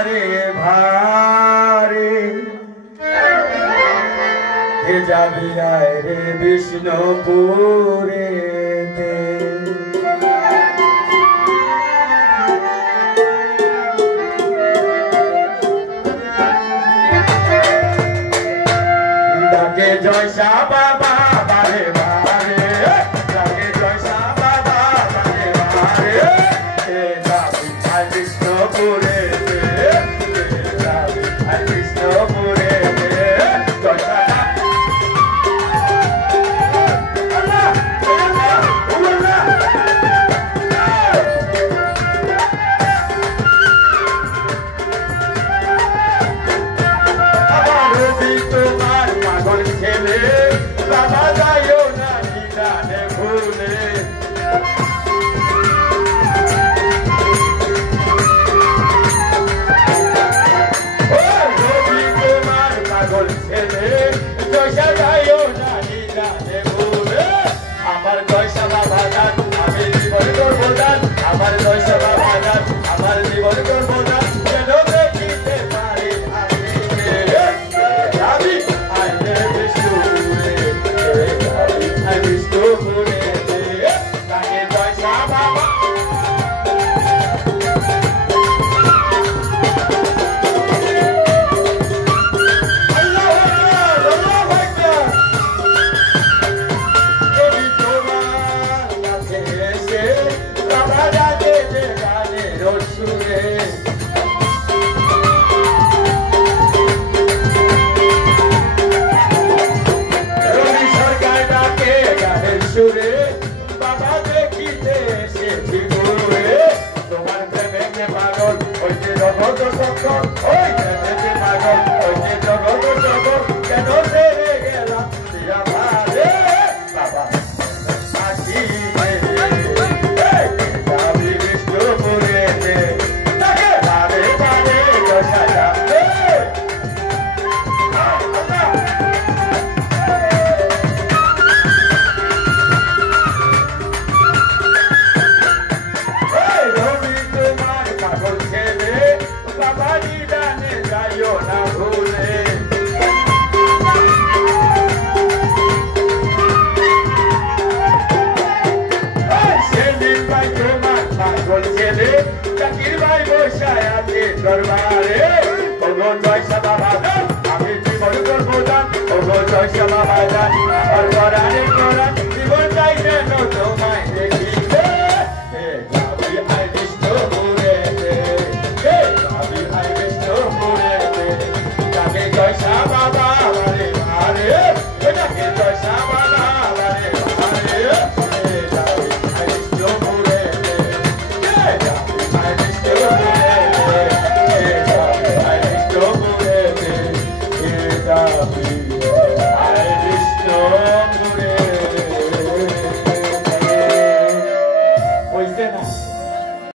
ভারে ভারে হে যাবি আয় রে বিষ্ণুপুরে ডাকে জয়সা বাবা বারে বারে ডাকে জয়সা বাবা বারে বারে হে যাবি আয় বিষ্ণুপুরে হে যাবি আয় বিষ্ণুপুরে জয়সা বাবা যাইও না নিদানে ভুলে রবি তোমার পাগল ছেলে জয়সা যাইও না নিদানে ভুলে আমার জয়সা বাবা দান আমি জীবন করবো দান আমার জয়সা বাবা দান আমার জীবন করবো দান কেন দেখিতে পারি আমি আইনে বিষ্ণু বাবা দেখিতে এসেছি ঘুরে তোমার প্রেমে পাগল ওই যে জগৎ সকল ওই প্রেমে পাগল ওই যে জগৎ সকল কেন ছেড়ে গেলাম ভারে বাবা আসি যাবি বিষ্ণুপুরে বারে বারে জয়সা যাবে দরবারে ওগো জয়সা বাবা আমি জীবন করবো দান ওগো জয়সা বাবা